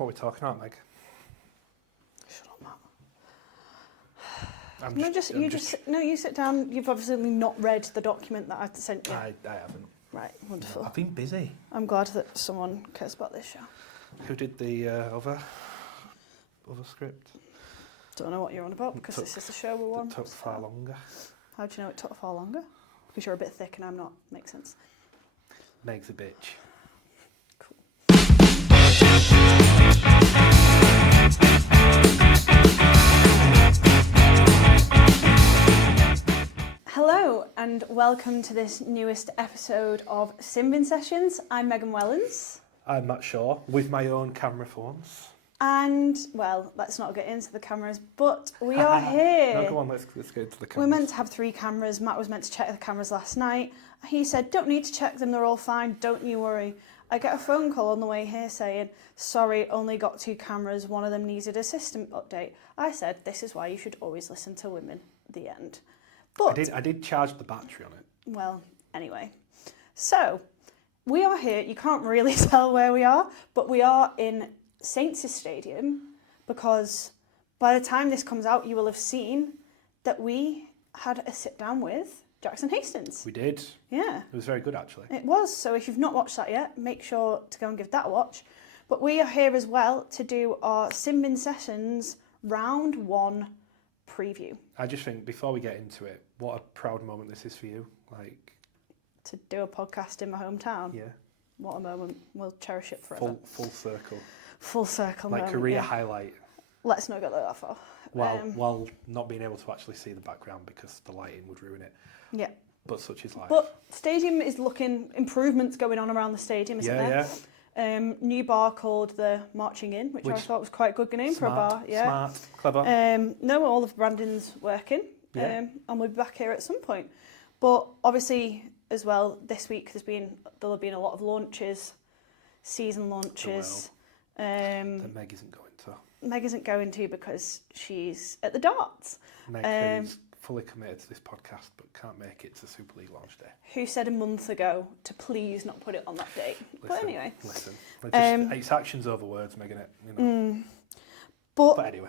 What are we talking about, Meg? Shut up, Matt. You sit down. You've obviously not read the document that I sent you. I haven't. Right, wonderful. I've been busy. I'm glad that someone cares about this show. Who did the other script? Don't know what you're on about because this is the show we're on. It took far longer. How do you know it took far longer? Because you're a bit thick and I'm not. Makes sense. Meg's a bitch. Cool. Hello and welcome to this newest episode of Simbin Sessions. I'm Megan Wellens. I'm Matt Shaw with my own camera phones. And, well, let's not get into the cameras, but we are here. No, go on, let's go into the cameras. We're meant to have 3 cameras. Matt was meant to check the cameras last night. He said, don't need to check them, they're all fine, don't you worry. I get a phone call on the way here saying, sorry, only got 2 cameras, one of them needed a system update. I said, this is why you should always listen to women, the end. But I did charge the battery on it. Well, anyway. So, we are here, you can't really tell where we are, but we are in Saints' Stadium because by the time this comes out, you will have seen that we had a sit down with Jackson Hastings. We did. Yeah. It was very good, actually. It was. So if you've not watched that yet, make sure to go and give that a watch. But we are here as well to do our Simbin Sessions Round 1 preview. I just think before we get into it, what a proud moment this is for you. Like, to do a podcast in my hometown. Yeah. What a moment. We'll cherish it forever. Full circle. Full circle like moment, career yeah. highlight. Let's not go that far. While not being able to actually see the background because the lighting would ruin it. Yeah. But such is life. But stadium is looking, improvements going on around the stadium, isn't there? Yeah. New bar called the Marching Inn, which I thought was quite a good name for a bar. Yeah. Smart, clever. No, all of the branding's working. Yeah. And we'll be back here at some point. But obviously, as well, this week there'll have been a lot of launches, season launches. That Meg isn't going to. Meg isn't going to because she's at the darts. Meg who's fully committed to this podcast but can't make it to Super League launch day. Who said a month ago to please not put it on that date. But anyway. Listen. It's actions over words, Megan, it. You know. But anyway.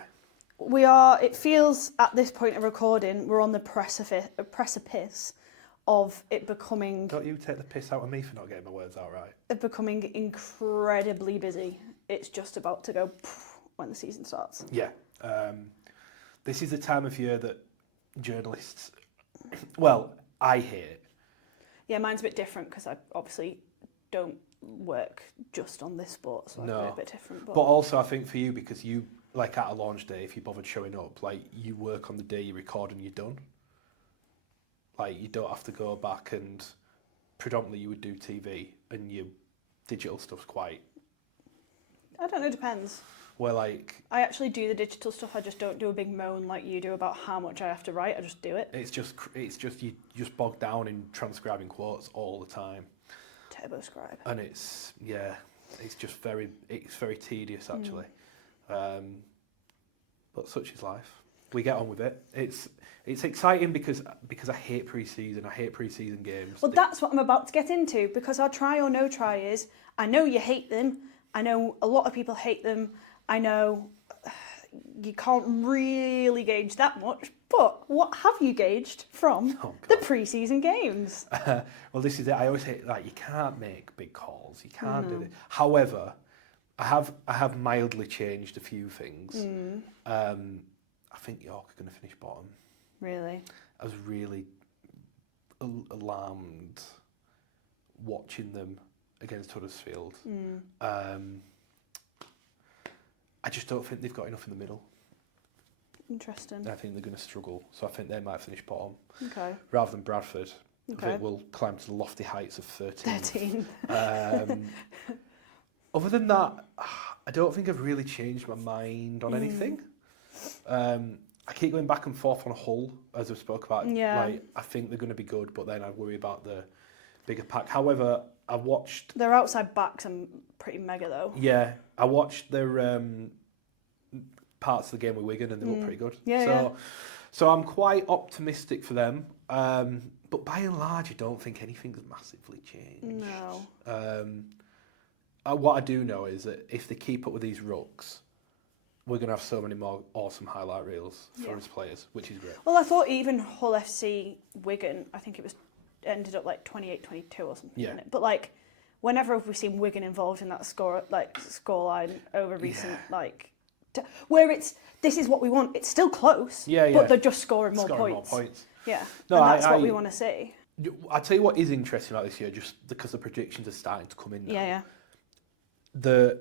It feels at this point of recording, we're on the precipice of it becoming... Don't you take the piss out of me for not getting my words out right. Of becoming incredibly busy. It's just about to go when the season starts. Yeah. This is the time of year that journalists... Well, I hate. Yeah, mine's a bit different because I obviously don't work just on this sport, so No. I do it a bit different. But also I think for you, because you, like at a launch day, if you bothered showing up, like you work on the day you record and you're done. Like you don't have to go back and predominantly you would do TV and your digital stuff's quite... I don't know, depends. Where like... I actually do the digital stuff, I just don't do a big moan like you do about how much I have to write, I just do it. It's just you just bog down in transcribing quotes all the time. Turboscribe. And it's just very tedious actually. But such is life. We get on with it. It's exciting because I hate pre-season. I hate pre-season games. Well, that's what I'm about to get into because our try or no try is, I know you hate them. I know a lot of people hate them. I know you can't really gauge that much, but what have you gauged from the pre-season games? Well, this is it. I always say, like, you can't make big calls. You can't do it. However, I have mildly changed a few things. I think York are going to finish bottom. Really? I was really alarmed watching them against Huddersfield. I just don't think they've got enough in the middle. Interesting. I think they're going to struggle, so I think they might finish bottom. Okay. Rather than Bradford, okay. I think we'll climb to the lofty heights of 13. 13. Other than that, I don't think I've really changed my mind on anything. I keep going back and forth on Hull, as I've spoke about. Yeah. Like, I think they're going to be good, but then I worry about the bigger pack. However, I watched... Their outside backs are pretty mega, though. Yeah, I watched their parts of the game with Wigan, and they look pretty good. So I'm quite optimistic for them. But by and large, I don't think anything's massively changed. No. what I do know is that if they keep up with these rucks, we're going to have so many more awesome highlight reels for us players, which is great. Well, I thought even Hull FC Wigan, I think it was ended up like 28-22 or something. Yeah. Didn't it? But like, whenever have we seen Wigan involved in that scoreline over recent where this is what we want. It's still close, but they're just scoring more points. Yeah, no, and that's what we want to see. I'll tell you what is interesting about this year, just because the predictions are starting to come in now. Yeah. The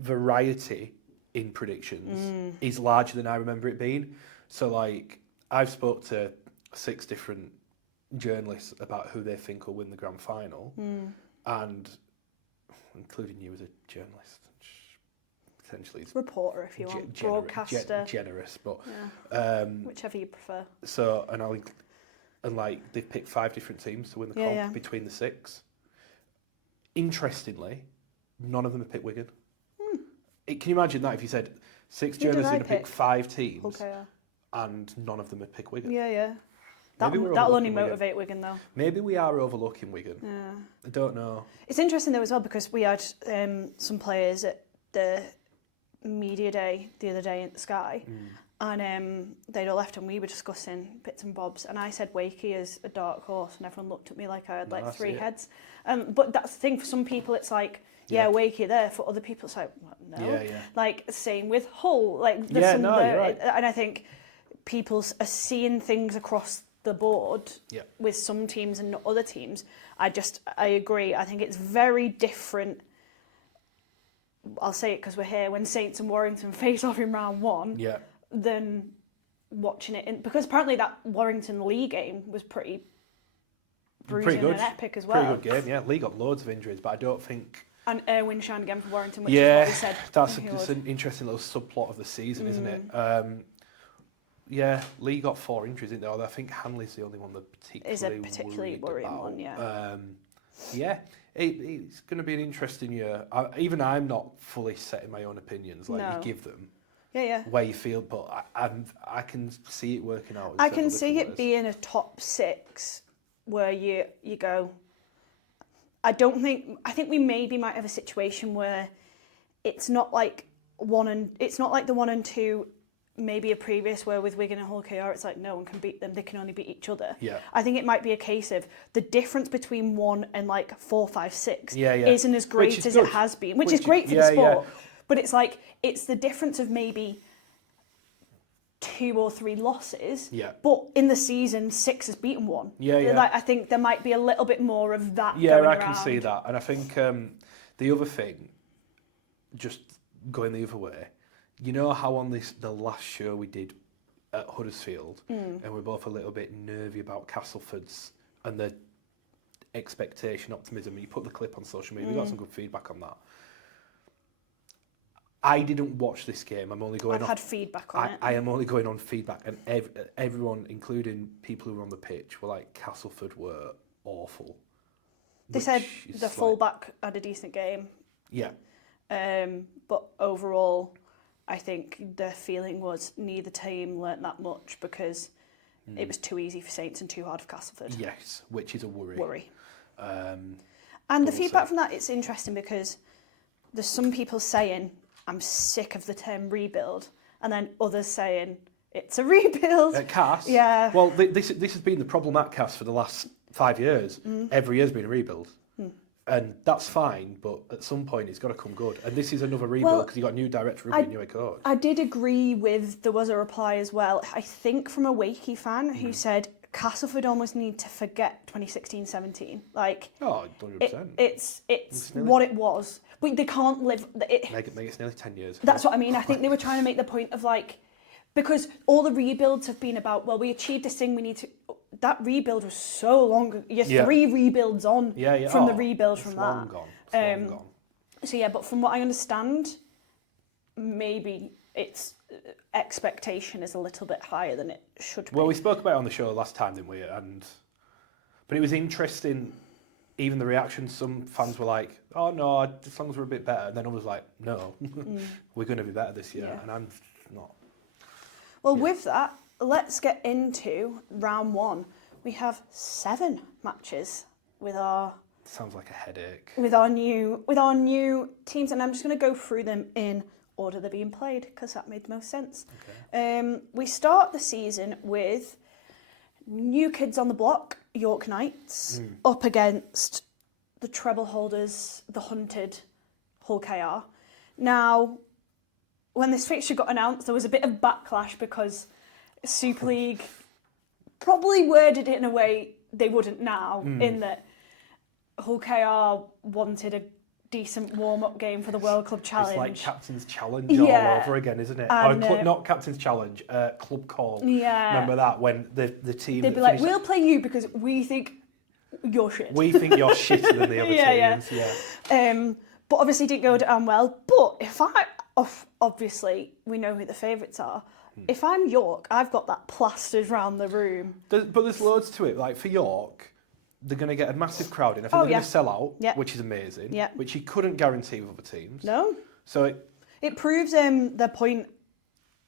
variety in predictions is larger than I remember it being. So, like, I've spoke to 6 different journalists about who they think will win the grand final, and including you as a journalist. Potentially it's reporter, if you want, broadcaster, generous, but whichever you prefer. So, and they've picked 5 different teams to win the comp between the 6. Interestingly, none of them have picked Wigan. Can you imagine that if you said 6 journalists are going to pick 5 teams, and none of them have picked Wigan? Yeah. That'll only motivate Wigan, though. Maybe we are overlooking Wigan. Yeah. I don't know. It's interesting though as well, because we had some players at the media day the other day at the Sky, and they'd all left and we were discussing bits and bobs, and I said Wakey is a dark horse, and everyone looked at me like I had 3 heads. But that's the thing, for some people it's like, Wakey there, for other people it's like, what, no. Yeah. Like, same with Hull, like there's you're right. And I think people are seeing things across the board with some teams and not other teams. I agree. I think it's very different. I'll say it because we're here, when Saints and Warrington face off in round 1, than watching it because apparently that Warrington Leigh game was pretty bruising and epic as well. Pretty good game, yeah. Leigh got loads of injuries, but I don't think. And Erwin shined again for Warrington, which is what he said. That's an interesting little subplot of the season, isn't it? Leigh got 4 injuries in there. I think Hanley's the only one that particularly worrying one. It's going to be an interesting year. Even I'm not fully setting my own opinions. You give them where you feel, but I can see it working out. I can see it being a top 6 where you go. I think we maybe might have a situation where it's not like the 1 and 2. Maybe a previous where with Wigan and Hull KR, it's like no one can beat them, they can only beat each other. Yeah. I think it might be a case of the difference between 1 and 4, 5, 6 isn't as great as it has been, which is great for the sport. But it's like, it's the difference of maybe 2 or 3 losses. Yeah. But in the season, 6 has beaten 1. I think there might be a little bit more of that going around. I can see that. And I think the other thing, just going the other way, you know how on the last show we did at Huddersfield, and we're both a little bit nervy about Castleford's and the expectation, optimism. You put the clip on social media. We got some good feedback on that. I didn't watch this game. I've had feedback on it. I am only going on feedback, and everyone, including people who were on the pitch, were like, Castleford were awful. They said the fullback had a decent game. Yeah. But overall, I think the feeling was neither team learnt that much because it was too easy for Saints and too hard for Castleford. Yes, which is a worry. And the feedback from that, it's interesting because there's some people saying, I'm sick of the term rebuild, and then others saying, it's a rebuild. At Cass? Yeah. Well, this has been the problem at Cass for the last 5 years. Every year's been a rebuild. And that's fine, but at some point it's got to come good. And this is another rebuild because you got a new director, a new head coach. I did agree with, there was a reply as well, I think from a Wakey fan who said Castleford almost need to forget 2016-17. Like, 100%. It's what it was. But they can't live... Make it nearly 10 years. That's what I mean. I think they were trying to make the point of like, because all the rebuilds have been about, well, we achieved this thing, we need to... That rebuild was so long. You're 3 rebuilds on from the rebuild from that. Long gone. So but from what I understand, maybe its expectation is a little bit higher than it should be. Well, we spoke about it on the show last time, didn't we? But it was interesting, even the reaction. Some fans were like, oh no, the songs were a bit better. And then others were like, no, we're going to be better this year. And I'm not. Well, with that, let's get into round 1. We have 7 matches with our Sounds like a headache. with our new teams, and I'm just going to go through them in order they're being played because that made the most sense. Okay. We start the season with new kids on the block, York Knights, up against the treble holders, the hunted Hull KR. Now, when this fixture got announced, there was a bit of backlash because Super League probably worded it in a way they wouldn't now, in that Hull KR wanted a decent warm-up game for the World Club Challenge. It's like Captain's Challenge all over again, isn't it? And, Not Captain's Challenge, Club Call. Yeah. Remember that, when the team... They'd be like, we'll play you because we think you're shit. We think you're shitter than the other teams. Yeah. But obviously didn't go down well. But if obviously, we know who the favourites are. If I'm York, I've got that plastered around the room. But there's loads to it. Like, for York, they're going to get a massive crowd in. I think they're going to sell out, which is amazing, which you couldn't guarantee with other teams. No. So it proves their point.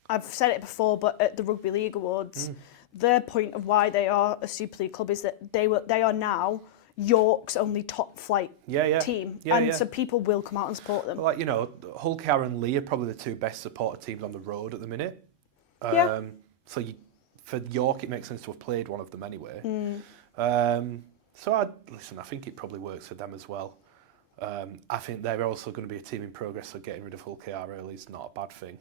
I've said it before, but at the Rugby League Awards, their point of why they are a Super League club is that they are now York's only top flight team. So people will come out and support them. Like, Hull KR and Leigh are probably the two best supported teams on the road at the minute. So for York, it makes sense to have played one of them anyway. So I think it probably works for them as well. I think they're also going to be a team in progress, so getting rid of Hull KR early is not a bad thing,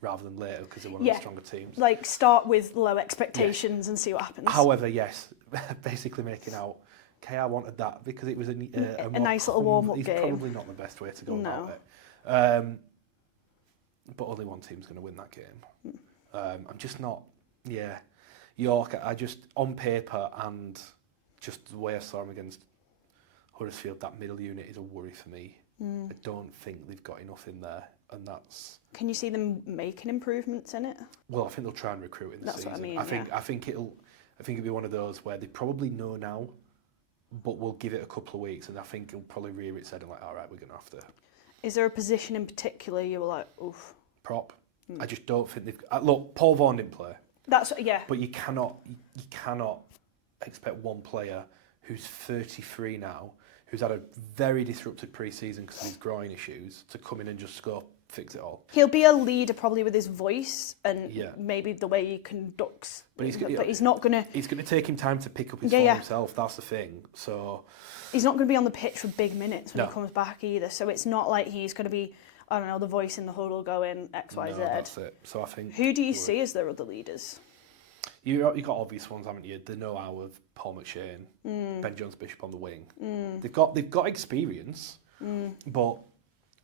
rather than later, because they're one of the stronger teams. Like, start with low expectations and see what happens. However, yes, basically making out KR wanted that because it was a nice little warm-up game. It's probably not the best way to go about it. But only one team's going to win that game. I'm just not... Yeah. York, I just, on paper and just the way I saw them against Huddersfield, that middle unit is a worry for me. I don't think they've got enough in there, and that's... Can you see them making improvements in it? Well, I think they'll try and recruit in the season. That's what I mean, I think it'll be one of those where they probably know now, but we'll give it a couple of weeks, and I think it'll probably rear its head and like, all right, we're going to have to... Is there a position in particular you were like, oof? Prop. I just don't think they've... Look, Paul Vaughan didn't play. That's, But you cannot expect one player who's 33 now, who's had a very disrupted pre-season because of his groin issues, to come in and just go fix it all. He'll be a leader probably with his voice and maybe the way he conducts. But he's not going to... It's going to take him time to pick up his form himself, that's the thing. So he's not going to be on the pitch for big minutes when he comes back either. So it's not like he's going to be, I don't know, the voice in the huddle going X, Y, Z. That's it. So I think... Who do you see as their other leaders? You got obvious ones, haven't you? The know-how of Paul McShane, Ben Jones-Bishop on the wing. They've got experience, but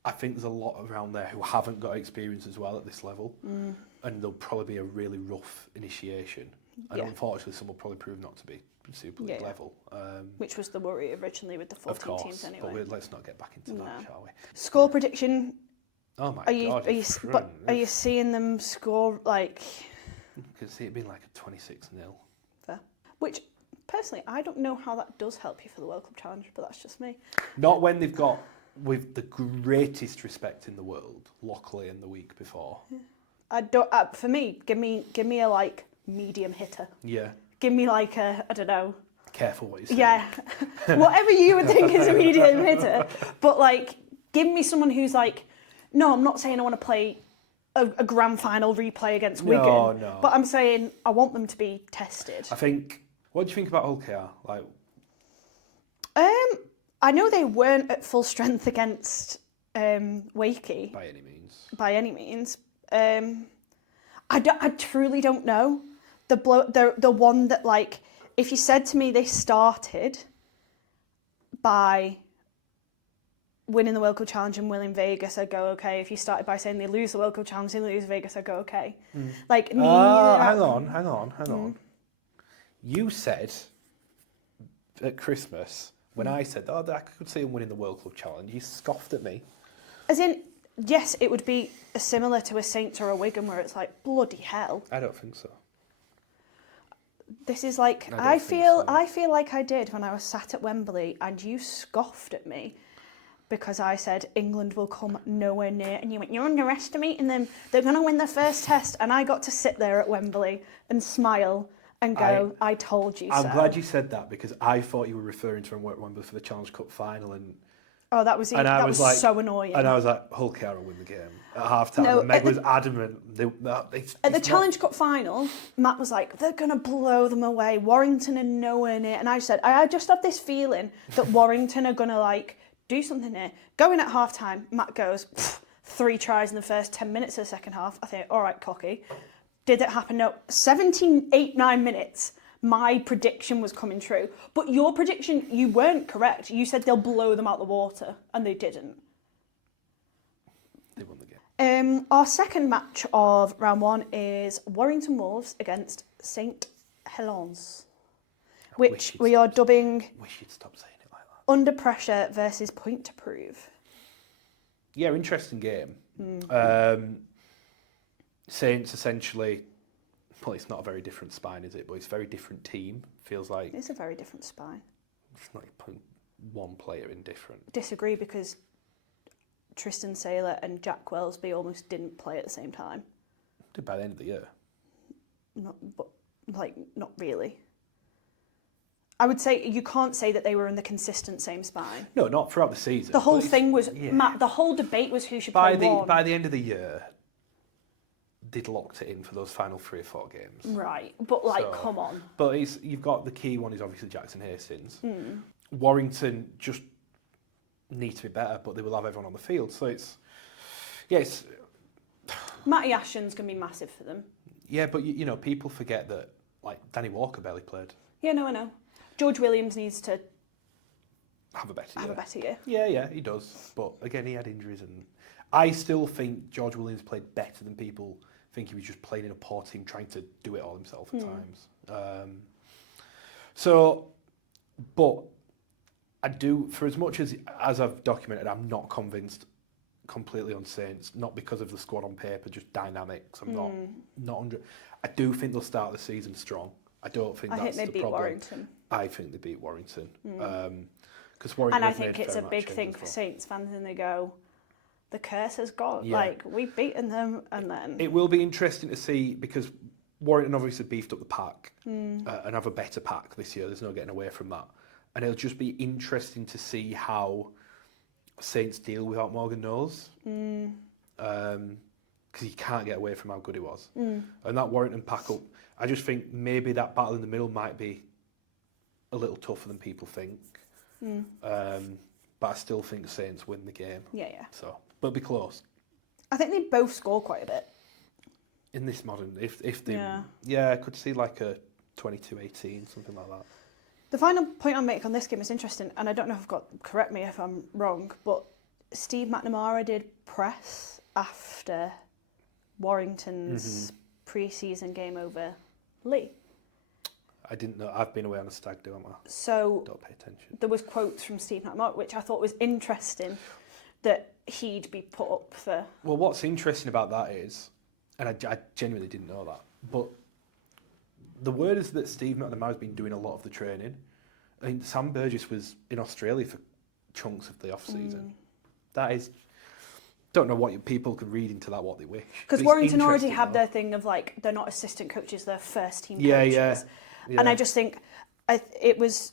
I think there's a lot around there who haven't got experience as well at this level, and there'll probably be a really rough initiation. And unfortunately, some will probably prove not to be Super League level. Which was the worry originally with the 14 teams anyway. But let's not get back into that, shall we? Score prediction. Oh my God! Are you seeing them score like? I can see it being like a 26-0. Fair. Which, personally, I don't know how that does help you for the World Club Challenge, but that's just me. Not when they've got, with the greatest respect in the world, Lockley in the week before. I don't. For me, give me a like medium hitter. Yeah. Give me like a, I don't know. Careful what you say. Yeah. Whatever you would think is a medium hitter, but like, give me someone who's like, no, I'm not saying I want to play a grand final replay against Wigan. No. But I'm saying I want them to be tested. I think... What do you think about Hull KR? Like, I know they weren't at full strength against Wakey. By any means. I truly don't know. The one that, like, if you said to me they started by winning the World Cup Challenge and winning Vegas, I'd go okay. If you started by saying they lose the World Cup Challenge and they lose Vegas, I'd go okay. Like, hang on. You said at Christmas, when I said, I could see him winning the World Club Challenge, you scoffed at me. As in, yes, it would be similar to a Saints or a Wigan where it's like, bloody hell. I don't think so. This is like, I feel like I did when I was sat at Wembley and you scoffed at me because I said England will come nowhere near, and you went, you're underestimating them, they're going to win their first test, and I got to sit there at Wembley and smile and go, I told you so. I'm glad you said that because I thought you were referring to when Wembley for the Challenge Cup final and. Oh, that was like, so annoying. And I was like, Hull KR will win the game at half time. No, and Meg was adamant. At the Challenge Cup final, Matt was like, they're going to blow them away. Warrington are nowhere near. And I said, I just have this feeling that Warrington are going to like do something here. Going at half time, Matt goes, 3 tries in the first 10 minutes of the second half. I think, all right, cocky. Did it happen? No. 17, 8, 9 minutes. My prediction was coming true. But your prediction, you weren't correct. You said they'll blow them out the water, and they didn't. They won the game. Our second match of round 1 is Warrington Wolves against St Helens, which we are dubbing wish you'd stop saying it like that. Under Pressure versus Point to Prove. Yeah, interesting game. Saints essentially... Well, it's not a very different spine, is it? But it's a very different team. Feels like... It's a very different spine. It's not putting one player in different. Disagree because Tristan Saylor and Jack Wellesby almost didn't play at the same time. Did by the end of the year. Not really. I would say you can't say that they were in the consistent same spine. No, not throughout the season. The whole thing was... Yeah. Matt, the whole debate was who should play one. By the end of the year... They'd locked it in for those final 3 or 4 games. Right, but come on. But you've got the key one is obviously Jackson Hastings. Warrington just need to be better, but they will have everyone on the field. So it's Matty Ashton's going to be massive for them. Yeah, but you know, people forget that like Danny Walker barely played. Yeah, no, I know. George Williams needs to have a better year. Yeah, he does. But again, he had injuries, and I still think George Williams played better than people think he was just playing in a poor team, trying to do it all himself at times. But I do, for as much as I've documented, I'm not convinced completely on Saints, not because of the squad on paper, just dynamics. I'm not 100. I do think they'll start the season strong. I don't think that's the problem. I think they beat Warrington. I think they beat Warrington. Because Warrington. And I think it's a big thing for Saints fans, and they go, the curse has gone. Yeah. Like, we've beaten them, and then... It will be interesting to see, because Warrington obviously beefed up the pack and have a better pack this year. There's no getting away from that. And it'll just be interesting to see how Saints deal without Morgan Knowles. Because you can't get away from how good he was. And that Warrington pack-up, I just think maybe that battle in the middle might be a little tougher than people think. But I still think Saints win the game. Yeah. So, but it'll be close. I think they both score quite a bit. In this modern, if they... Yeah, I could see like a 22-18, something like that. The final point I'll make on this game is interesting, and I don't know if correct me if I'm wrong, but Steve McNamara did press after Warrington's pre-season game over Leigh. I didn't know. I've been away on a stag do, haven't I? So don't pay attention. There was quotes from Steve McNamara, which I thought was interesting, that he'd be put up for... Well, what's interesting about that is, and I genuinely didn't know that, but the word is that Steve McNamara's been doing a lot of the training. I mean, Sam Burgess was in Australia for chunks of the off-season. That is... Don't know what people can read into that, what they wish. Because Warrington already have their thing of, like, they're not assistant coaches, they're first-team coaches. Yeah. And I just think it was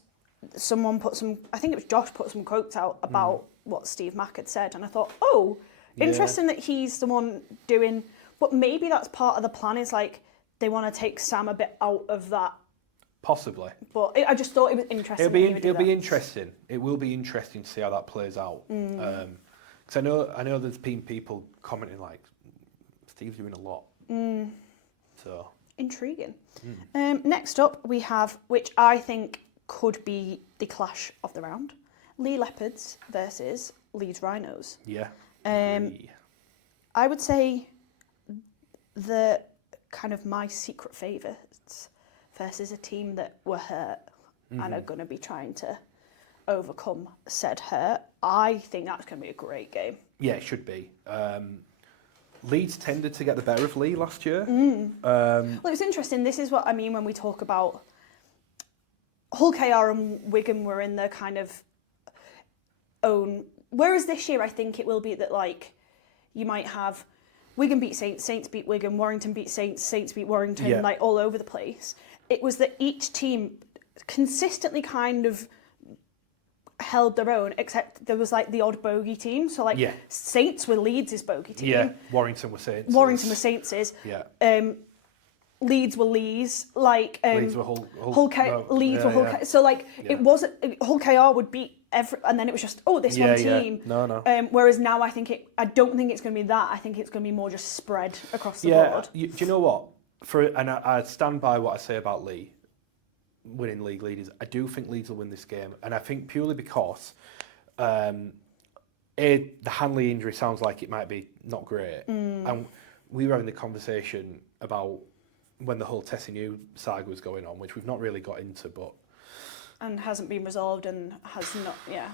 someone put some... I think it was Josh put some quotes out about what Steve Mack had said, and I thought, interesting that he's the one doing... But maybe that's part of the plan, is, like, they want to take Sam a bit out of that. Possibly. But I just thought it was interesting. It'll be interesting. It will be interesting to see how that plays out. Because I know there's been people commenting like, Steve's doing a lot. So intriguing. Next up we have, which I think could be the clash of the round, Leigh Leopards versus Leeds Rhinos. Yeah. I would say the kind of my secret favourites versus a team that were hurt and are going to be trying to overcome said hurt. I think that's going to be a great game. Yeah, it should be. Leeds tended to get the better of Leigh last year. Well, it's interesting. This is what I mean when we talk about Hull KR and Wigan were in their kind of own... Whereas this year, I think it will be that, like, you might have Wigan beat Saints, Saints beat Wigan, Warrington beat Saints, Saints beat Warrington, like, all over the place. it was that each team consistently kind of held their own, except there was like the odd bogey team. So like Saints were Leeds' bogey team. Yeah, Warrington were Saints. Warrington were Saints'. Yeah. Leeds were Leigh's. Like Leeds were Leeds were Hull. So like it wasn't Hull KR would beat every, and then it was just this one team. No. Whereas now I don't think it's going to be that. I think it's going to be more just spread across the board. Do you know what? And I stand by what I say about Leigh winning league leaders. I do think Leeds will win this game, and I think purely because the Hanley injury sounds like it might be not great, and we were having the conversation about when the whole Tessinu saga was going on, which we've not really got into, but and hasn't been resolved and has not. Yeah,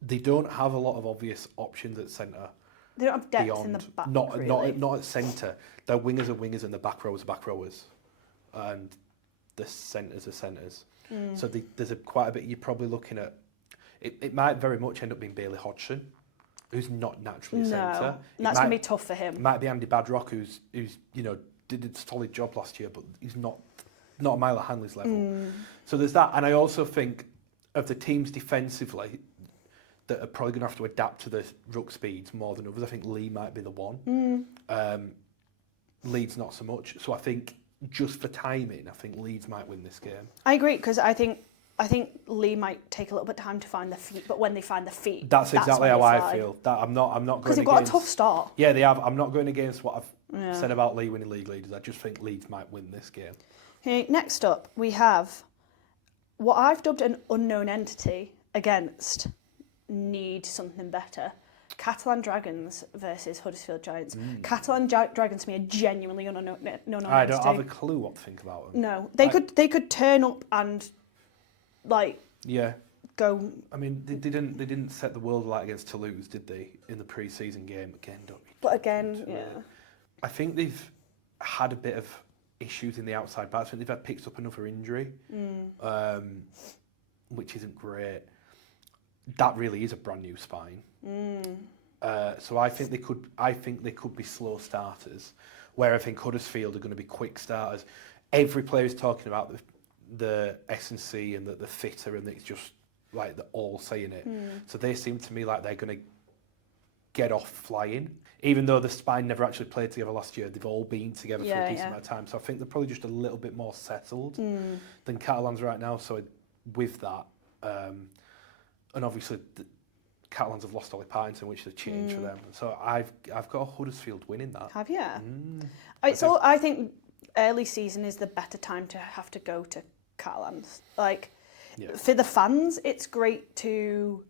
they don't have a lot of obvious options at centre. They don't have depth in the back. Not at centre. Their wingers are wingers and the back rowers are back rowers, and the centres are centres. So there's quite a bit. You're probably looking at. It might very much end up being Bailey Hodgson, who's not naturally a centre. That's going to be tough for him. It might be Andy Badrock, who's did a solid job last year, but he's not a mile at Hanley's level. So there's that, and I also think of the teams defensively that are probably going to have to adapt to the ruck speeds more than others. I think Leigh might be the one. Leeds not so much. So I think just for timing, I think Leeds might win this game. I agree, because I think Leigh might take a little bit of time to find their feet, but when they find their feet, that's exactly how I feel. That I'm not going because they've got a tough start. Yeah, they have. I'm not going against what I've said about Leigh winning league leaders. I just think Leeds might win this game. Okay, next up we have what I've dubbed an unknown entity against need something better. Catalan Dragons versus Huddersfield Giants. Catalan Dragons to me are genuinely unknown entity. I don't have a clue what to think about them. No, they could turn up and go. I mean, they didn't set the world alight against Toulouse, did they? In the pre-season game Again, I think they've had a bit of issues in the outside backs. I think they've picked up another injury, which isn't great. That really is a brand new spine. So I think they could be slow starters, where I think Huddersfield are going to be quick starters. Every player is talking about the S&C and the fitter, and it's just like they're all saying it. So they seem to me like they're going to get off flying. Even though the spine never actually played together last year, they've all been together for a decent amount of time. So I think they're probably just a little bit more settled than Catalans right now. So with that, and obviously the Catalans have lost Ollie Partington, which is a change for them. So I've got a Huddersfield winning that. Have you? I think early season is the better time to have to go to Catalans. For the fans, it's great to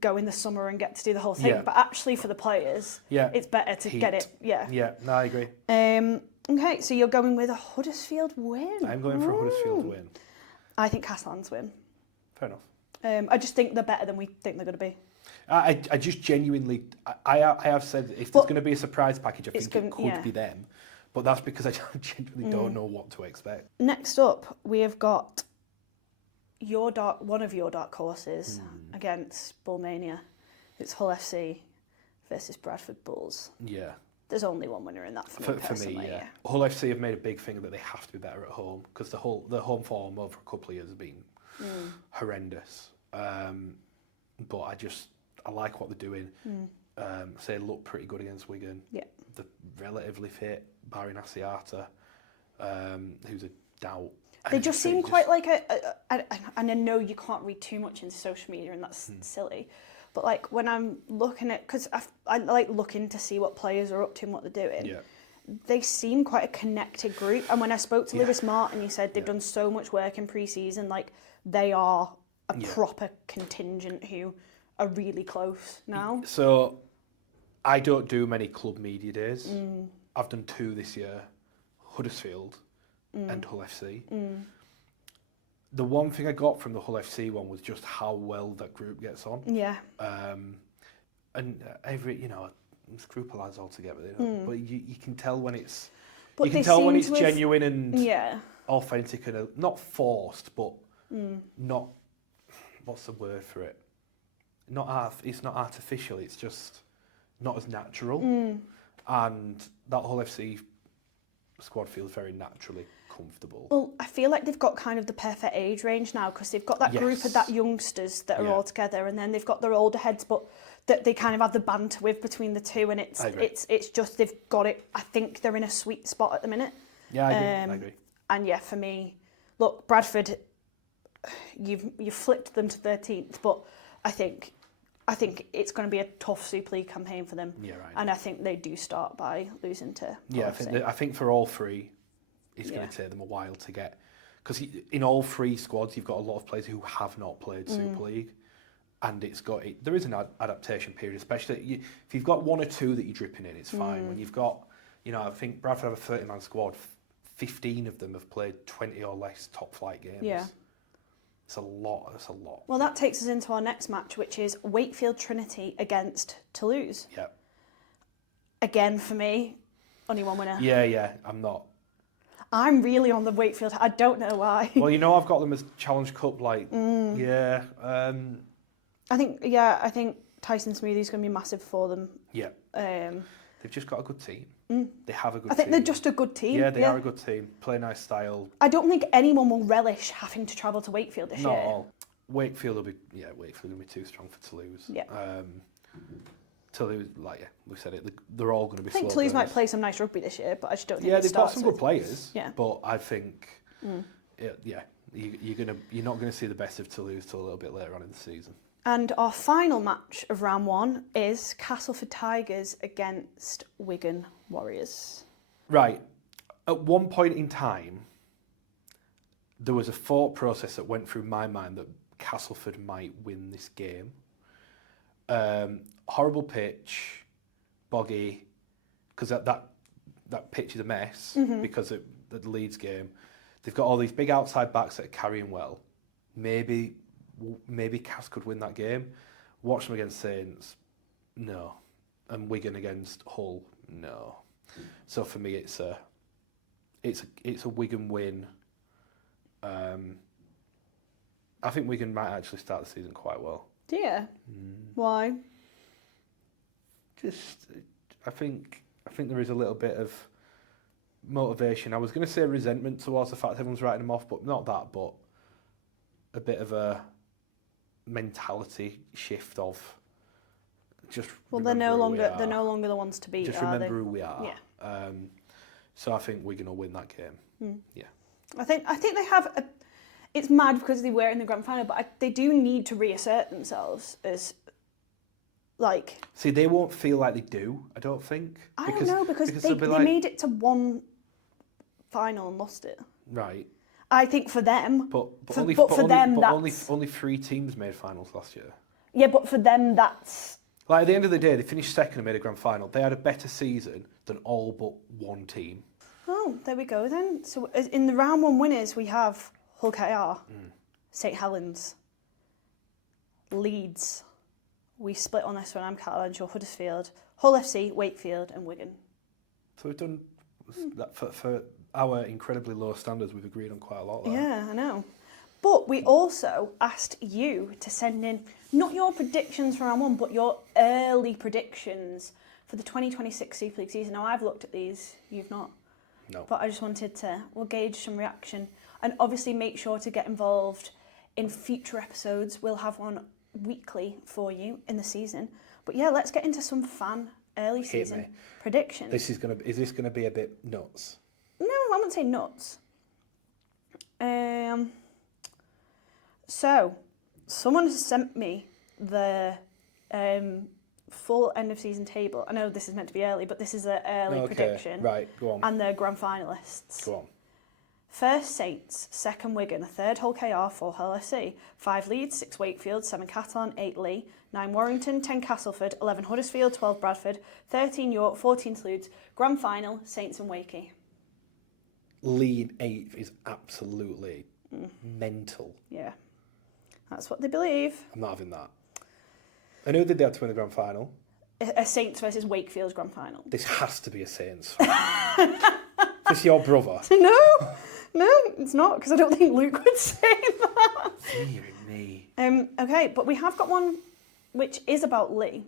go in the summer and get to do the whole thing. But actually for the players, it's better to get it. Yeah, no, I agree. Okay, so you're going with a Huddersfield win. I'm going for a Huddersfield win. I think Catalans win. Fair enough. I just think they're better than we think they're going to be. I just genuinely, I have said if there's going to be a surprise package, I think it could be them. But that's because I genuinely don't know what to expect. Next up, we have got one of your dark horses against Bullmania. It's Hull FC versus Bradford Bulls. Yeah. There's only one winner in that for me, yeah. Hull FC have made a big thing that they have to be better at home, because the home form over a couple of years has been horrendous. But I like what they're doing. They look pretty good against Wigan. Yeah. They're relatively fit, barring Asiata, who's a doubt. They just seem quite like and I know you can't read too much into social media, and that's silly, but like when I'm looking at, because I like looking to see what players are up to and what they're doing, they seem quite a connected group. And when I spoke to Lewis Martin, he said they've done so much work in pre-season, like they are a proper contingent who are really close now. So I don't do many club media days. I've done 2 this year, Huddersfield and Hull FC. The one thing I got from the Hull FC one was just how well that group gets on. Yeah. And every, this group of lads all together, but you can tell when it's, when it's genuine and authentic and not forced, but not, what's the word for it? It's not artificial. It's just not as natural. And that Hull FC squad feels very naturally comfortable. Well, I feel like they've got kind of the perfect age range now because they've got that group of that youngsters that are all together, and then they've got their older heads, but that they kind of have the banter with between the two, and it's just they've got it. I think they're in a sweet spot at the minute. Yeah, I agree. And yeah, for me, look, Bradford, you've flipped them to 13th, but I think it's going to be a tough Super League campaign for them. Yeah, right. And I think they do start by losing to. Yeah, I think for all three, it's going to take them a while to get, because in all three squads you've got a lot of players who have not played Super League, and there is an adaptation period, especially if you've got one or two that you're dripping in, it's fine. When you've got, I think Bradford have a 30-man squad, 15 of them have played 20 or less top flight games. Yeah. It's a lot. That's a lot. Well, that takes us into our next match, which is Wakefield Trinity against Toulouse. Yeah. Again, for me, only one winner. Yeah. I'm really on the Wakefield. I don't know why. Well, I've got them as Challenge Cup. I think Tyson Smoothie's going to be massive for them. Yeah. They've just got a good team. They have a good team. I think they're just a good team. Yeah, they are a good team. Play nice style. I don't think anyone will relish having to travel to Wakefield this year. Not all. Wakefield will be too strong for Toulouse. Yeah. Toulouse, we said it, they're all going to be. I think Toulouse might play some nice rugby this year, but I just don't think. Yeah, they've got some good players. Yeah. But I think, you're not going to see the best of Toulouse till a little bit later on in the season. And our final match of round one is Castleford Tigers against Wigan Warriors. Right. At one point in time, there was a thought process that went through my mind that Castleford might win this game. Horrible pitch, boggy, because that pitch is a mess because of the Leeds game. They've got all these big outside backs that are carrying well. Maybe Cass could win that game. Watch them against Saints, no. And Wigan against Hull, no. So for me, it's a Wigan win. I think Wigan might actually start the season quite well. Do you? Why? I think there is a little bit of motivation. I was going to say resentment towards the fact everyone's writing them off, but not that. But a bit of a mentality shift of just. Well, they're no longer the ones to beat. Just remember who we are. Yeah. So I think Wigan will win that game. Yeah. I think they have. It's mad because they were in the grand final, but they do need to reassert themselves as. See, they won't feel like they do, I don't think. I don't know, because they made it to one final and lost it. Right. I think for them, only 3 teams made finals last year. Yeah, but for them, that's... At the end of the day, they finished second and made a grand final. They had a better season than all but one team. Oh, there we go then. So in the round one winners, we have Hull KR, St Helens, Leeds. We split on this one. I'm Catalans, you're Huddersfield, Hull FC, Wakefield and Wigan. So we've done that for our incredibly low standards. We've agreed on quite a lot there. Yeah, I know. But we also asked you to send in not your predictions for round one, but your early predictions for the 2026 Super League season. Now, I've looked at these, you've not. No. But I just wanted we'll gauge some reaction. And obviously make sure to get involved in future episodes. We'll have one weekly for you in the season. But yeah, let's get into some fun early season predictions. Is this gonna be a bit nuts? No, I wouldn't say nuts. So someone has sent me the full end of season table. I know this is meant to be early, but this is an early prediction. Right, go on. And the grand finalists. Go on. First Saints, second Wigan, third Hull KR, 4 Hull SC, 5 Leeds, 6 Wakefield, 7 Catalans, 8 Leigh, 9 Warrington, 10 Castleford, 11 Huddersfield, 12 Bradford, 13 York, 14 Toulouse. Grand final, Saints and Wakey. Leigh in 8th is absolutely mental. Yeah, that's what they believe. I'm not having that. I know they had to win the grand final. A Saints versus Wakefield's grand final. This has to be a Saints. Is this your brother? No, it's not, because I don't think Luke would say that. Dear me. Okay, but we have got one which is about Leigh.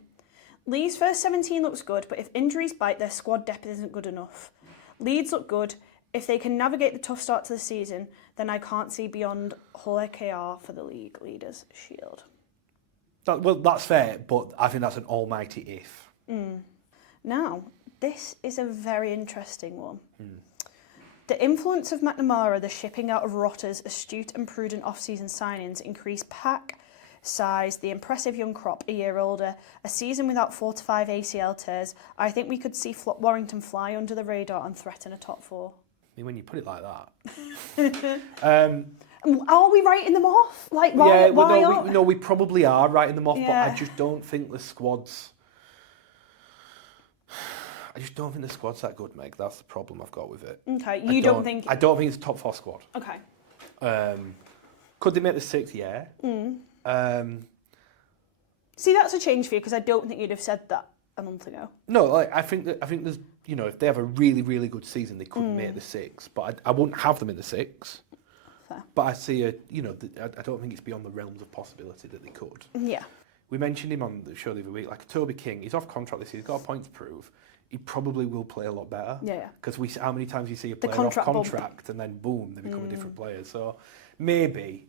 Leigh's first 17 looks good, but if injuries bite, their squad depth isn't good enough. Leeds look good. If they can navigate the tough start to the season, then I can't see beyond Hull KR for the league leaders' shield. Well, that's fair, but I think that's an almighty if. Now, this is a very interesting one. The influence of McNamara, the shipping out of Rotters, astute and prudent off-season signings, increased pack size, the impressive young crop a year older, a season without 4 to 5 ACL tears. I think we could see Warrington fly under the radar and threaten a top 4. I mean, when you put it like that. Are we writing them off? Like, why? We probably are writing them off, Yeah. but I just don't think the squad's that good, Meg. That's the problem I've got with it. Okay, I don't think it's a top 4 squad. Okay. Could they make the 6? Yeah. See, that's a change for you because I don't think you'd have said that a month ago. No, I think there's, if they have a really, really good season, they could make the 6, but I wouldn't have them in the 6. Fair. But I see I don't think it's beyond the realms of possibility that they could. Yeah. We mentioned him on the show the other week, like Toby King. He's off contract this year. He's got a point to prove. He probably will play a lot better. Yeah. Because how many times you see a player off contract contract and then boom, they become a different player. So maybe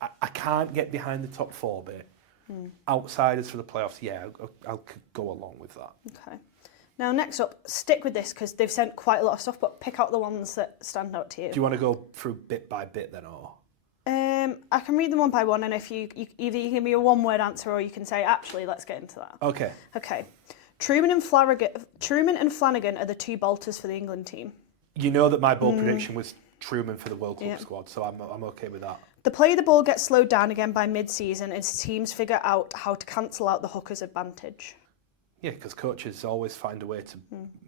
I can't get behind the top 4 bit. Outsiders for the playoffs, yeah, I'll go along with that. Okay. Now, next up, stick with this because they've sent quite a lot of stuff, but pick out the ones that stand out to you. Do you want to go through bit by bit then, or? I can read them one by one, and if you either you give me a one-word answer or you can say, actually, let's get into that. Okay. Okay. Truman and Flanagan are the 2 bolters for the England team. You know that my bold prediction was Truman for the World Cup squad, so I'm okay with that. The play of the ball gets slowed down again by mid-season as teams figure out how to cancel out the hooker's advantage. Yeah, because coaches always find a way to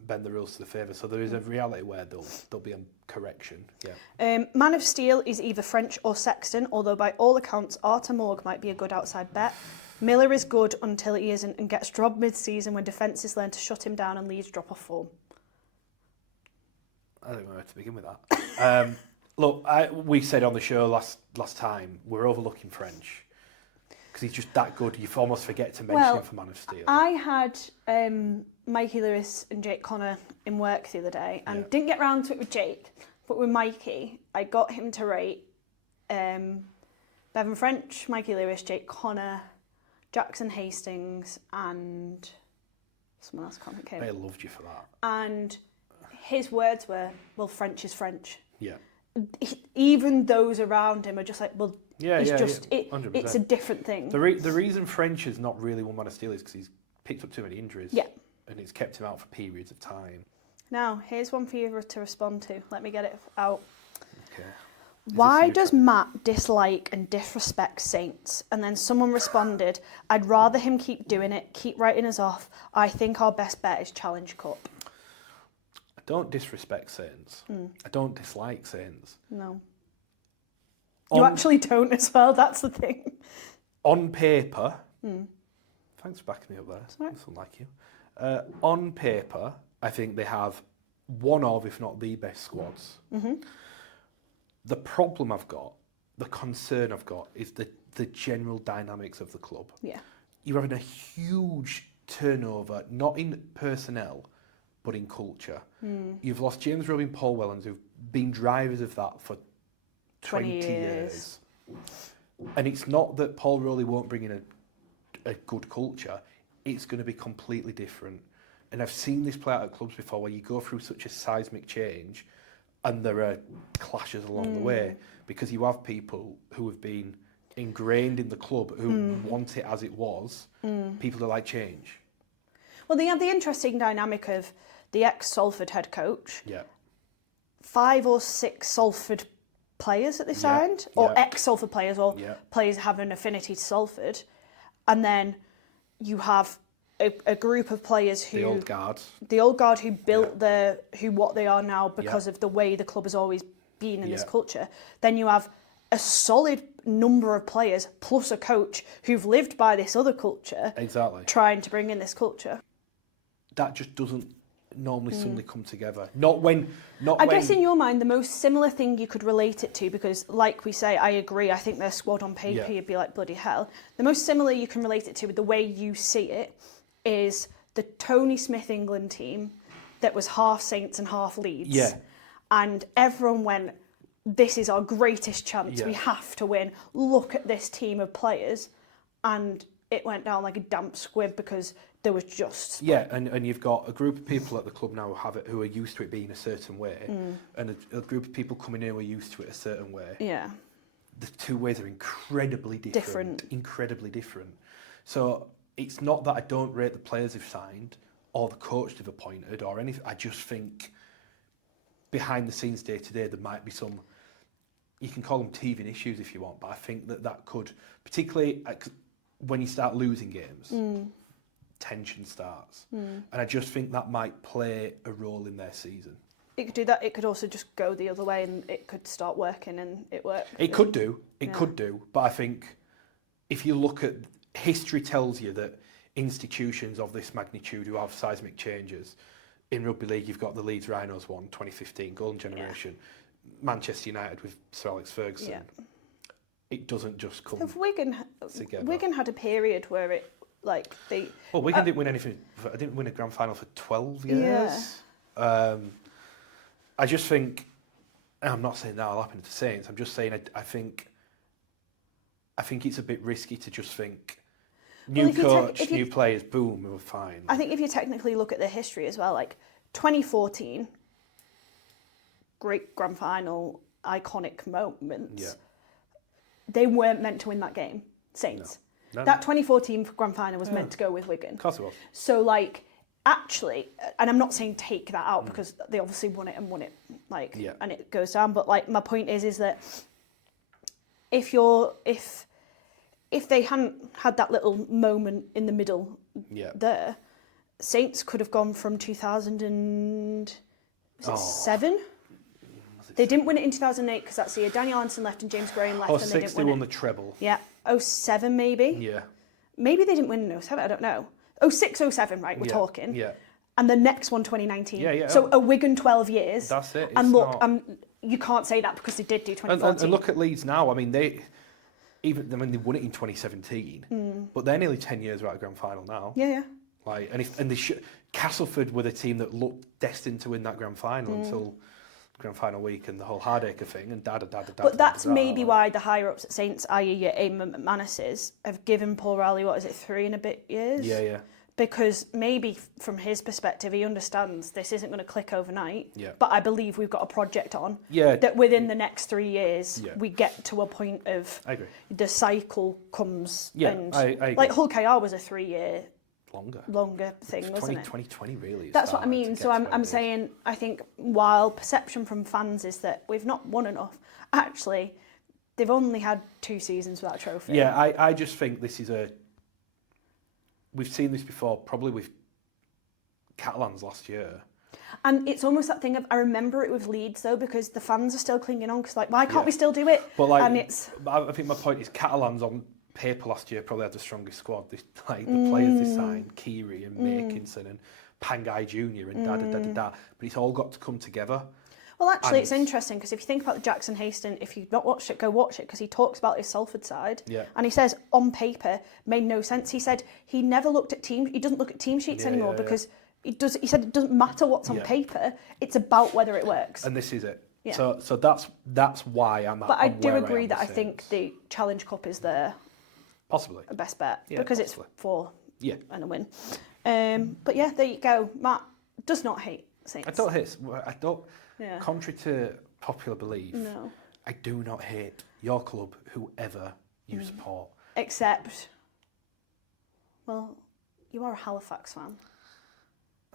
bend the rules to the favour, so there is a reality where there'll be a correction. Yeah. Man of Steel is either French or Sexton, although by all accounts Arthur Morg might be a good outside bet. Miller is good until he isn't and gets dropped mid-season when defences learn to shut him down and Leeds drop off form. I don't know where to begin with that. Look, we said on the show last time, we're overlooking French because he's just that good. You almost forget to mention him for Man of Steel. I had Mikey Lewis and Jake Connor in work the other day and didn't get round to it with Jake, but with Mikey, I got him to rate Bevan French, Mikey Lewis, Jake Connor, Jackson Hastings, and someone else can't think of. They loved you for that. And his words were, well, French is French. Yeah. Even those around him are just like, well, it's a different thing. The reason French has not really won Man of Steel is because he's picked up too many injuries. Yeah. And it's kept him out for periods of time. Now, here's one for you to respond to. Let me get it out. Okay. Why does Matt dislike and disrespect Saints? And then someone responded, I'd rather him keep doing it, keep writing us off. I think our best bet is Challenge Cup. I don't disrespect Saints. I don't dislike Saints. No. You actually don't as well, that's the thing. On paper, thanks for backing me up there. That's unlike you. On paper, I think they have one of, if not the best squads. The problem I've got, the concern I've got, is the general dynamics of the club. Yeah. You're having a huge turnover, not in personnel, but in culture. You've lost James Robin Paul Wellens, who've been drivers of that for 20 years. And it's not that Paul Rowley won't bring in a good culture, it's going to be completely different. And I've seen this play out at clubs before where you go through such a seismic change and there are clashes along the way because you have people who have been ingrained in the club who want it as it was, people who like change. Well, they have the interesting dynamic of the ex-Salford head coach, Yeah. 5 or 6 Salford players that they signed, or ex-Salford players, or players have an affinity to Salford, and then you have a group of players who... The old guard who built what they are now because of the way the club has always been in this culture. Then you have a solid number of players, plus a coach, who've lived by this other culture. Exactly. Trying to bring in this culture. That just doesn't normally suddenly come together. I guess in your mind, the most similar thing you could relate it to, because like we say, I agree, I think their squad on paper would be like bloody hell. The most similar you can relate it to with the way you see it is the Tony Smith England team that was half Saints and half Leeds. Yeah. And everyone went, this is our greatest chance. Yeah. We have to win. Look at this team of players. And it went down like a damp squib because there was just... Yeah, and you've got a group of people at the club now who are used to it being a certain way, and a group of people coming in who are used to it a certain way. Yeah. The two ways are incredibly different. Incredibly different. So it's not that I don't rate the players who've signed or the coach they've appointed or anything. I just think behind the scenes day to day there might be some, you can call them teething issues if you want, but I think that could, particularly when you start losing games, tension starts. And I just think that might play a role in their season. It could do that. It could also just go the other way and it could start working and it worked. It could do. It could do. But I think if you look at, history tells you that institutions of this magnitude who have seismic changes, in rugby league you've got the Leeds Rhinos one, 2015, golden generation, Manchester United with Sir Alex Ferguson. Yeah. It doesn't just come together. Wigan had a period where it, like, they... Well, Wigan didn't win anything, didn't win a grand final for 12 years. Yeah. I just think, and I'm not saying that'll happen to Saints, I'm just saying I think it's a bit risky to just think, new coach, new players, boom, we're fine. I think if you technically look at the history as well, like 2014, great grand final, iconic moments. Yeah. They weren't meant to win that game, Saints. No. That 2014 grand final was meant to go with Wigan. Of course it was. So, like, actually, and I'm not saying take that out because they obviously won it, and it goes down. But, like, my point is that if they hadn't had that little moment in the middle there, Saints could have gone from 2007. They didn't win it in 2008 because that's the year Daniel Anderson left and James Graham left and they didn't win it. They won the treble. Yeah. 07 maybe? Yeah. Maybe they didn't win in 07, I don't know. 06, 07, right, we're talking. Yeah. And the next one, 2019. Yeah. So a Wigan 12 years. That's it. And look, you can't say that because they did do 2014. And look at Leeds now. I mean, they won it in 2017, but they're nearly 10 years out of grand final now. Yeah. Like, Castleford were the team that looked destined to win that grand final until grand final week and the whole Hardaker thing and But that's maybe why the higher ups at Saints, i.e. your Eamon McManuses, have given Paul Rowley, 3 and a bit years? Yeah. Because maybe from his perspective, he understands this isn't going to click overnight. Yeah. But I believe we've got a project on. Yeah. That within the next 3 years, we get to a point of... I agree. The cycle comes... Yeah, and I agree. Like Hull KR was a 3-year... Longer thing, wasn't it? 2020 really. That's what I mean. So I'm saying, I think while perception from fans is that we've not won enough, actually, they've only had 2 seasons without a trophy. Yeah, I just think this is we've seen this before, probably with Catalans last year. And it's almost that thing of, I remember it with Leeds though, because the fans are still clinging on, because like, why can't we still do it? But like, and I think my point is Catalans on paper last year probably had the strongest squad. The players they signed, Keary and Makinson and Pangai Jr. and but it's all got to come together. Well, actually, it's interesting because if you think about the Jackson Hastings, if you've not watched it, go watch it because he talks about his Salford side. Yeah. And he says on paper made no sense. He said he never looked at he doesn't look at team sheets anymore because he said it doesn't matter what's on paper. It's about whether it works. And this is it. Yeah. So that's why I'm. But I do agree that I think the Challenge Cup is the possibly a best bet because possibly. It's 4 and a win. But yeah, there you go. Matt does not hate Saints. I don't. Yeah. Contrary to popular belief, I do not hate your club, whoever you support. Except, well, you are a Halifax fan.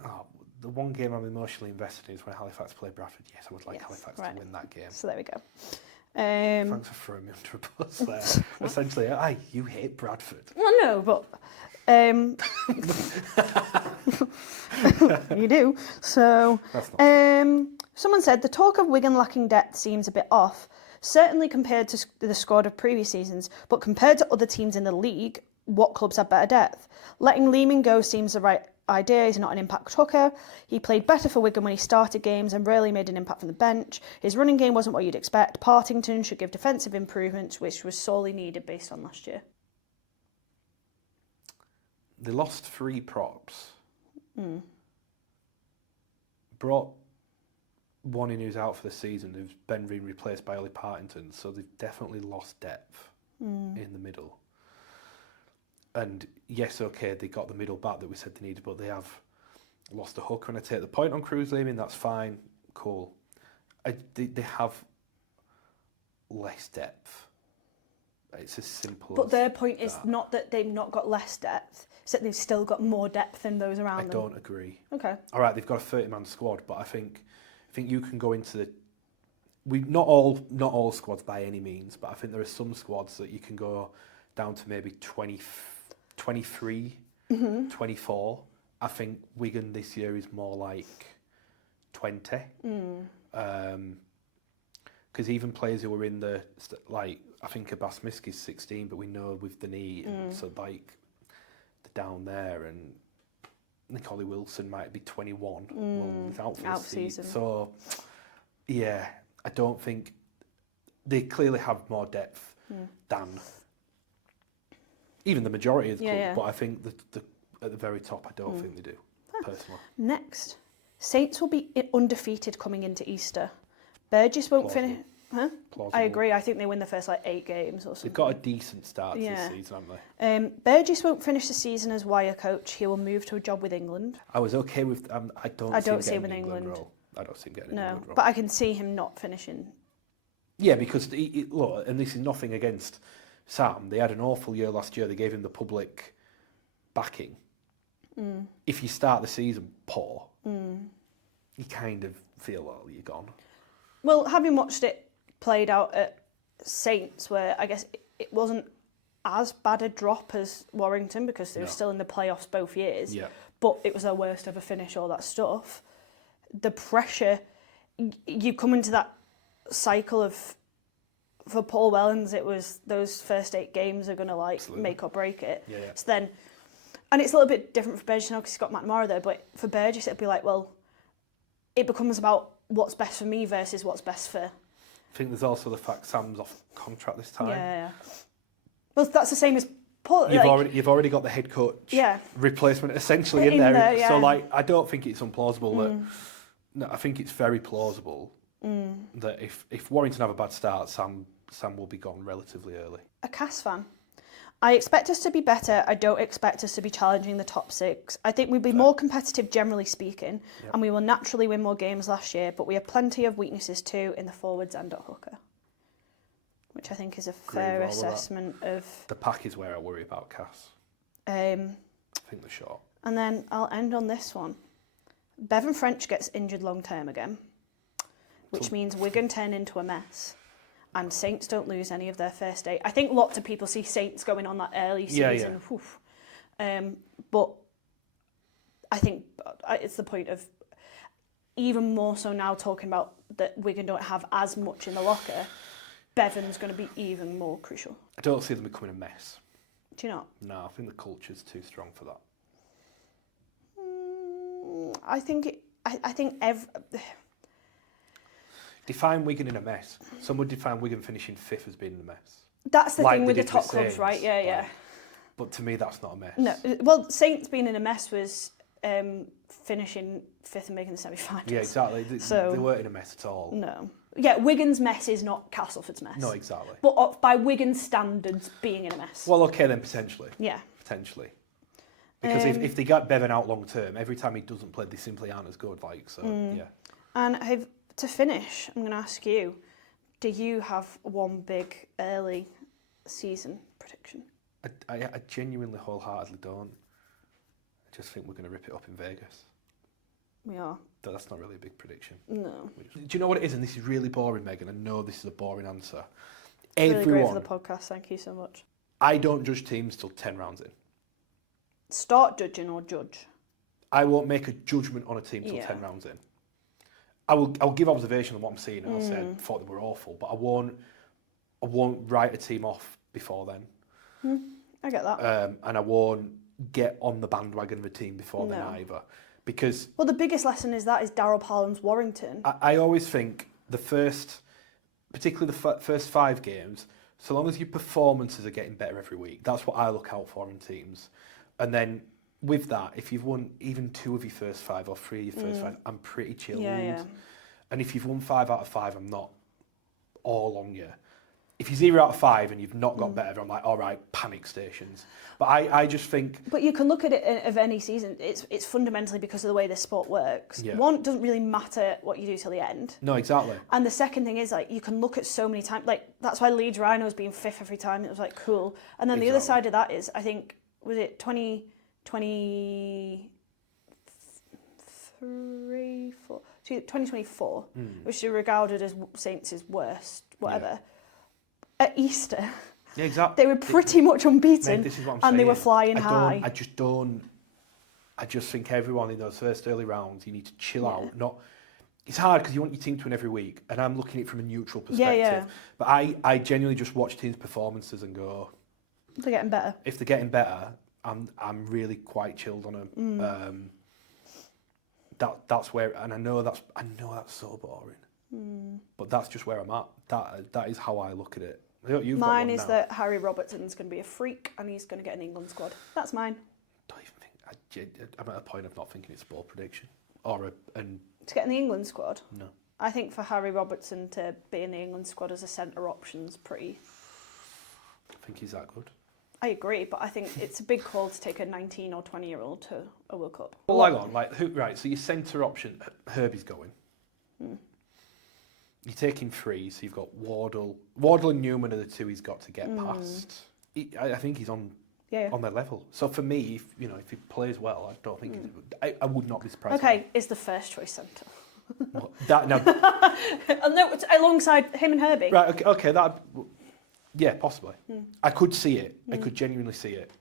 Oh, the one game I'm emotionally invested in is when Halifax play Bradford. Yes, I would like Halifax to win that game. So there we go. Thanks for throwing me under a bus there. Essentially, you hate Bradford. Well, no, but you do. So, someone said the talk of Wigan lacking depth seems a bit off. Certainly compared to the squad of previous seasons, but compared to other teams in the league, what clubs have better depth? Letting Lehman go seems the right idea. He's not an impact hooker. He played better for Wigan when he started games and rarely made an impact from the bench. His running game wasn't what you'd expect. Partington should give defensive improvements, which was sorely needed based on last year. They lost 3 props. brought one in who's out for the season, who's been replaced by Ollie Partington, so they've definitely lost depth in the middle. And yes, okay, they got the middle back that we said they needed, but they have lost a hooker, and I take the point on Cruz leaving, that's fine, cool. They have less depth. It's as simple But as their point that. is not that they've not got less depth, it's that they've still got more depth than those around them. I don't agree. Okay. All right, they've got a 30-man squad, but I think you can go into the... Not all squads by any means, but I think there are some squads that you can go down to maybe 23, 24. I think Wigan this year is more like 20. Because even players who were in the... Like, I think Abasmiski's 16, but we know with the knee, and so like they're down there, and I think Ollie Wilson might be 21. Well, he's out for the season. So, yeah, I don't think... They clearly have more depth than even the majority of the club, but I think the at the very top, I don't think they do, personally. Next, Saints will be undefeated coming into Easter. Burgess won't finish... Huh? I agree. I think they win the first 8 games or something. They've got a decent start to the season, haven't they? Burgess won't finish the season as wire coach. He will move to a job with England. I was okay with... I don't see him getting an England role. I don't see him getting an England role. But I can see him not finishing. Yeah, because, look, and this is nothing against Sam. They had an awful year last year. They gave him the public backing. If you start the season poor, you kind of feel, well, you're gone. Well, having watched it played out at Saints, where I guess it wasn't as bad a drop as Warrington because they were still in the playoffs both years, but it was their worst ever finish, all that stuff. The pressure, you come into that cycle of, for Paul Wellens, it was those first 8 games are going to make or break it. So then, and it's a little bit different for Burgess now because he's got McNamara there, but for Burgess it'd be like, well, it becomes about what's best for me versus what's best for... I think there's also the fact Sam's off contract this time. Yeah. Well, that's the same as Paul. You've already got the head coach replacement essentially in there. So I don't think it's implausible that. No, I think it's very plausible that if Warrington have a bad start, Sam will be gone relatively early. A Cass fan. I expect us to be better. I don't expect us to be challenging the top 6. I think we'll be more competitive, generally speaking, and we will naturally win more games last year, but we have plenty of weaknesses too in the forwards and at hooker, which I think is a fair assessment of... The pack is where I worry about Cass. I think they're short. And then I'll end on this one. Bevan French gets injured long term again, which means Wigan turn into a mess. And Saints don't lose any of their first 8. I think lots of people see Saints going on that early season. But I think it's the point of, even more so now talking about that Wigan don't have as much in the locker, Bevan's going to be even more crucial. I don't see them becoming a mess. Do you not? No, I think the culture's too strong for that. I think Define Wigan in a mess. Some would define Wigan finishing 5th as being in a mess. That's the thing with the top clubs, right? Yeah. But to me, that's not a mess. No, well, Saints being in a mess was finishing 5th and making the semi-finals. Yeah, exactly. They weren't in a mess at all. No. Yeah, Wigan's mess is not Castleford's mess. No, exactly. But by Wigan's standards, being in a mess. Well, okay, then potentially. Yeah. Potentially. Because if they get Bevan out long term, every time he doesn't play, they simply aren't as good. Yeah. And to finish, I'm going to ask you, do you have one big early season prediction? I genuinely, wholeheartedly don't. I just think we're going to rip it up in Vegas. We are. That's not really a big prediction. No. Do you know what it is? And this is really boring, Megan. I know this is a boring answer. Really great for the podcast. Thank you so much. I don't judge teams till 10 rounds in. Start judging or judge? I won't make a judgment on a team till 10 rounds in. I'll give observation on what I'm seeing, and I'll say I thought they were awful, but I won't write a team off before then. I get that. And I won't get on the bandwagon of a team before then either, because the biggest lesson is Daryl Palham's Warrington. I always think particularly the first 5 games, so long as your performances are getting better every week, that's what I look out for in teams, and then with that, if you've won even 2 of your first 5 or 3 of your first 5, I'm pretty chilled. Yeah. And if you've won 5 out of 5, I'm not all on you. If you're 0 out of 5 and you've not got better, I'm like, all right, panic stations. But I just think... But you can look at it of any season. It's fundamentally because of the way this sport works. Yeah. One, it doesn't really matter what you do till the end. No, exactly. And the second thing is, like, you can look at so many times. Like, that's why Leeds Rhinos being 5th every time. It was, like, cool. And then the other side of that is, I think, was it 2024, which is regarded as Saints' worst, whatever. Yeah. At Easter... Yeah, exactly. They were pretty much unbeaten, this is what I'm and saying. they were flying high. I just think everyone in those first early rounds, you need to chill out. It's hard because you want your team to win every week, and I'm looking at it from a neutral perspective. Yeah. But I genuinely just watch teams' performances and go, they're getting better. If they're getting better, I'm really quite chilled on them. That's where, and I know that's so boring, but that's just where I'm at. That is how I look at it. Mine is that Harry Robertson's going to be a freak and he's going to get an England squad. That's mine. Don't even think. I'm at a point of not thinking it's a bold prediction. To get in the England squad? No. I think for Harry Robertson to be in the England squad as a centre option's pretty... I think he's that good. I agree, but I think it's a big call to take a 19 or 20-year-old to a World Cup. Well, hang on. Right, so your centre option, Herbie's going. You're taking 3, so you've got Wardle and Newman are the 2 he's got to get past. I think he's on their level. So for me, if he plays well, I don't think I would not be surprised. Okay, is the first choice centre. No, it's alongside him and Herbie. Right. Okay. Possibly. I could see it. I could genuinely see it.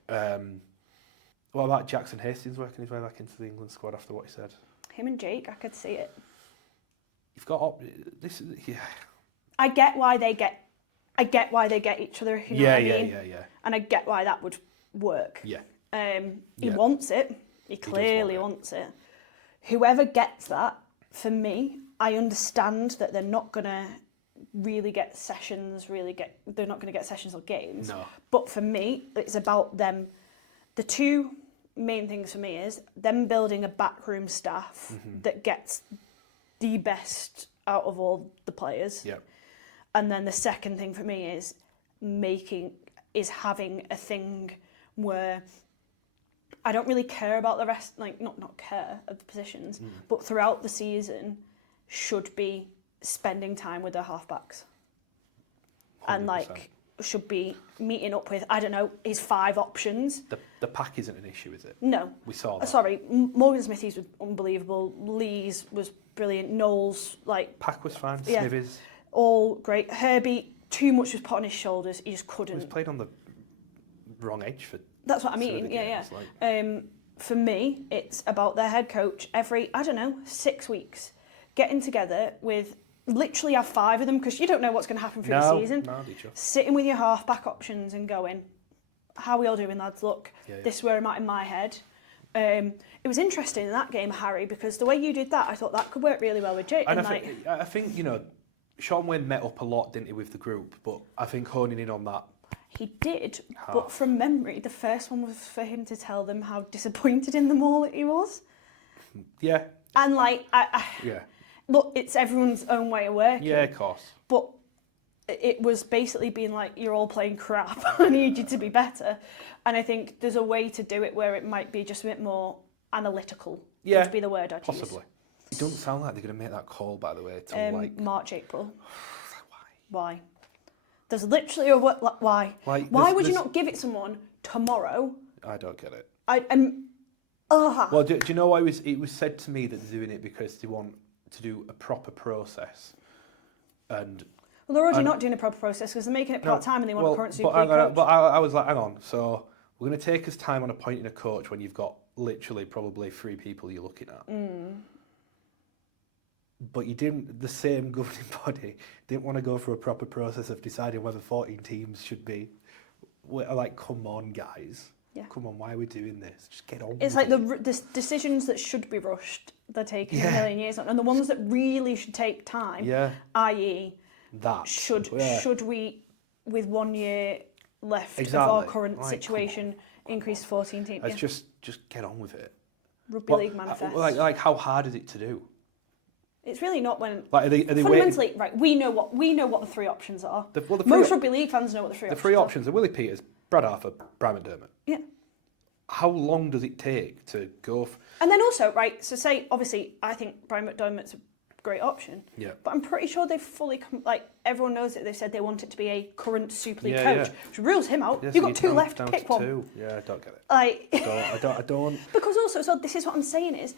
What about Jackson Hastings working his way back into the England squad after what he said? Him and Jake, I could see it. You've got this. Yeah. I get why they get each other. You know what I mean? Yeah. And I get why that would work. Yeah. He wants it. He clearly wants it. Whoever gets that, for me, I understand that they're not gonna really get sessions. They're not gonna get sessions or games. No. But for me, it's about them. The 2 main things for me is them building a backroom staff that gets the best out of all the players. Yep. And then the second thing for me is having a thing where I don't really care about the rest, like not care of the positions, but throughout the season should be spending time with their halfbacks. 100%. And should be meeting up with, I don't know, his 5 options. The pack isn't an issue, is it? No. We saw that. Sorry, Morgan Smithy's was unbelievable. Lee's was brilliant. Knowles, Pack was fine. Yeah. Snivvies. All great. Herbie, too much was put on his shoulders. He just couldn't. He was played on the wrong edge for... That's what I mean, yeah. For me, it's about their head coach every, 6 weeks, getting together with... Literally have 5 of them because you don't know what's going to happen through the season. No, sitting with your half-back options and going, how are we all doing, lads? Look, this is where I'm at in my head. It was interesting in that game, Harry, because the way you did that, I thought that could work really well with Jake. And I think, Sean Wayne met up a lot, didn't he, with the group, but I think honing in on that. He did, but from memory, the first one was for him to tell them how disappointed in them all that he was. Yeah. And yeah. Look, it's everyone's own way of working. Yeah, of course. But it was basically being like, you're all playing crap. I need you to be better. And I think there's a way to do it where it might be just a bit more analytical. Yeah, would be the word I'd possibly. use. It doesn't sound like they're going to make that call, by the way, till March, April. Why? There's literally a why. Why would you not give it someone tomorrow? I don't get it. Well, do you know why it was said to me that they're doing it because they want to do a proper process, and they're already not doing a proper process because they're making it part-time and they want a current Super League coach. But I was like, hang on, so we're going to take us time on appointing a coach when you've got literally probably 3 people you're looking at. But the same governing body didn't want to go through a proper process of deciding whether 14 teams should be, come on, guys. Yeah. Come on, why are we doing this? Just get on with it. It's like the decisions that should be rushed, they're taking a million years on. And the ones that really should take time, i.e. that should we, with 1 year left of our current situation, increased to 14 teams. Let's just get on with it. Rugby League manifest. Like how hard is it to do? It's really not when... Like, are they fundamentally, waiting? right, we know what the 3 options are. The Most rugby league fans know what the 3 the options are. three options are Willie Peters, Brad Arthur, Brian McDermott. Yeah. How long does it take to go... And then also, right, so say, obviously, I think Brian McDermott's a great option. Yeah. But I'm pretty sure they've fully... everyone knows that they've said they want it to be a current Super League Yeah, coach, which rules him out. Yeah, You've so got 2 left, down pick to one. 2. Yeah, I don't get it. I don't. Because also, so this is what I'm saying is...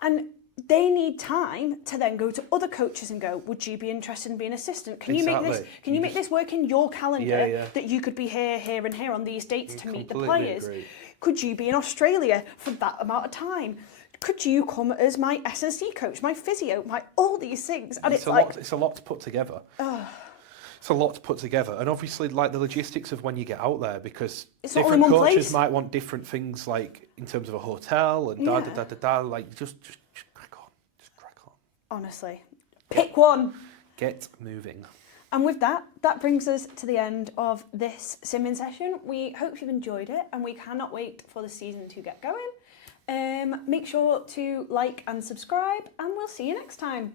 And they need time to then go to other coaches and go, would you be interested in being assistant? Can you make this work in your calendar that you could be here, here and here on these dates to meet the players? Agree. Could you be in Australia for that amount of time? Could you come as my S&C coach, my physio, all these things? And it's a lot to put together. It's a lot to put together, and obviously, like the logistics of when you get out there, because different coaches might want different things, like in terms of a hotel and like just crack on. Honestly, pick one. Get moving. And with that brings us to the end of this simming session. We hope you've enjoyed it, and we cannot wait for the season to get going. Make sure to like and subscribe, and we'll see you next time.